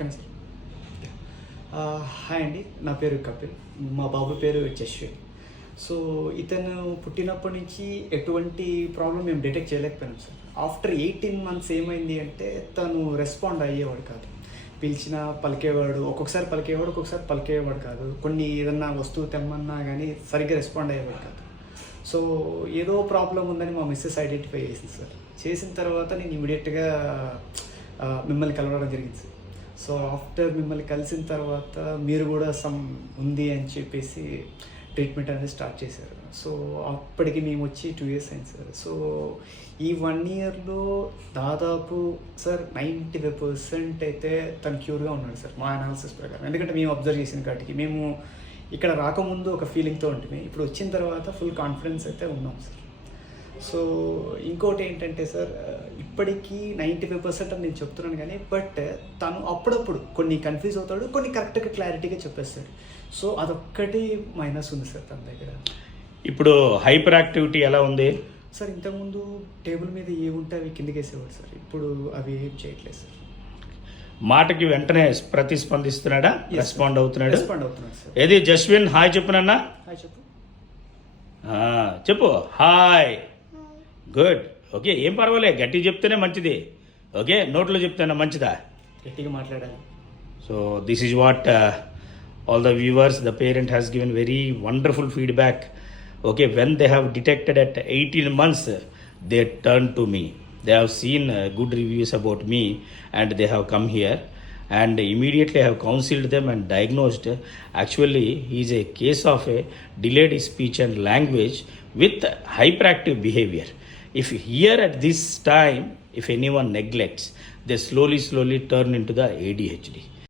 ఓకేనా sir? Hi అండి, నా పేరు కపిల్, మా బాబు పేరు జశ్విన్. సో ఇతను పుట్టినప్పటి నుంచి ఎటువంటి ప్రాబ్లం మేము డిటెక్ట్ చేయలేకపోయినాం సార్. ఆఫ్టర్ 18 months ఏమైంది అంటే తను రెస్పాండ్ అయ్యేవాడు కాదు. పిలిచినా పలికేవాడు, ఒక్కొక్కసారి పలికేవాడు, ఒక్కొక్కసారి పలికేవాడు కాదు. కొన్ని ఏదన్నా వస్తువు తెమ్మన్నా కానీ సరిగ్గా రెస్పాండ్ అయ్యేవాడు కాదు. సో ఏదో ప్రాబ్లం ఉందని మా మిస్సెస్ ఐడెంటిఫై చేసింది సార్. చేసిన తర్వాత నేను ఇమీడియట్గా మిమ్మల్ని కలవడం జరిగింది సార్. సో ఆఫ్టర్ మిమ్మల్ని కలిసిన తర్వాత మీరు కూడా సమ్ ఉంది అని చెప్పేసి ట్రీట్మెంట్ అనేది స్టార్ట్ చేశారు. సో అప్పటికి మేము వచ్చి 2 years అయింది సార్. సో ఈ 1 yearలో దాదాపు సార్ 95% అయితే తను క్యూర్గా ఉన్నాడు సార్, మా అనాలిసిస్ ప్రకారం. ఎందుకంటే మేము అబ్జర్వ్ చేసిన కాటికి మేము ఇక్కడ రాకముందు ఒక ఫీలింగ్తో ఉంటుంది, ఇప్పుడు వచ్చిన తర్వాత ఫుల్ కాన్ఫిడెన్స్ అయితే ఉన్నాం సార్. సో ఇంకోటి ఏంటంటే సార్, ఇప్పటికీ 95% అని నేను చెప్తున్నాను కానీ బట్ తను అప్పుడప్పుడు కొన్ని కన్ఫ్యూజ్ అవుతాడు, కొన్ని కరెక్ట్గా క్లారిటీగా చెప్పేస్తాడు. సో అదొక్కటి మైనస్ ఉంది సార్ తన దగ్గర. ఇప్పుడు హైపర్ యాక్టివిటీ ఎలా ఉంది సార్? ఇంతకుముందు టేబుల్ మీద ఏ ఉంటే అవి కిందకి వేసేవాడు సార్, ఇప్పుడు అవి ఏం చేయట్లేదు సార్. మాటకి వెంటనే ప్రతిస్పందిస్తున్నాడా? రెస్పాండ్ అవుతున్నాడు సార్. ఏది జస్విన్, హాయ్ చెప్పునన్నా. హాయ్ చెప్పు. చెప్పు హాయ్. గుడ్. ఓకే, ఏం పర్వాలే, గట్టిగా చెప్తేనే మంచిది. ఓకే, నోట్లో చెప్తేనే మంచిదా? గట్టిగా మాట్లాడాలి. So this is what all the viewers, the parent has given very wonderful feedback. Okay, when they have detected at 18 months, they turned to me. They have seen good reviews about me and they have come here and immediately I have counseled them and diagnosed. Actually, he is a case of a delayed speech and language with hyperactive behavior. If here at this time, if anyone neglects, they slowly turn into the ADHD.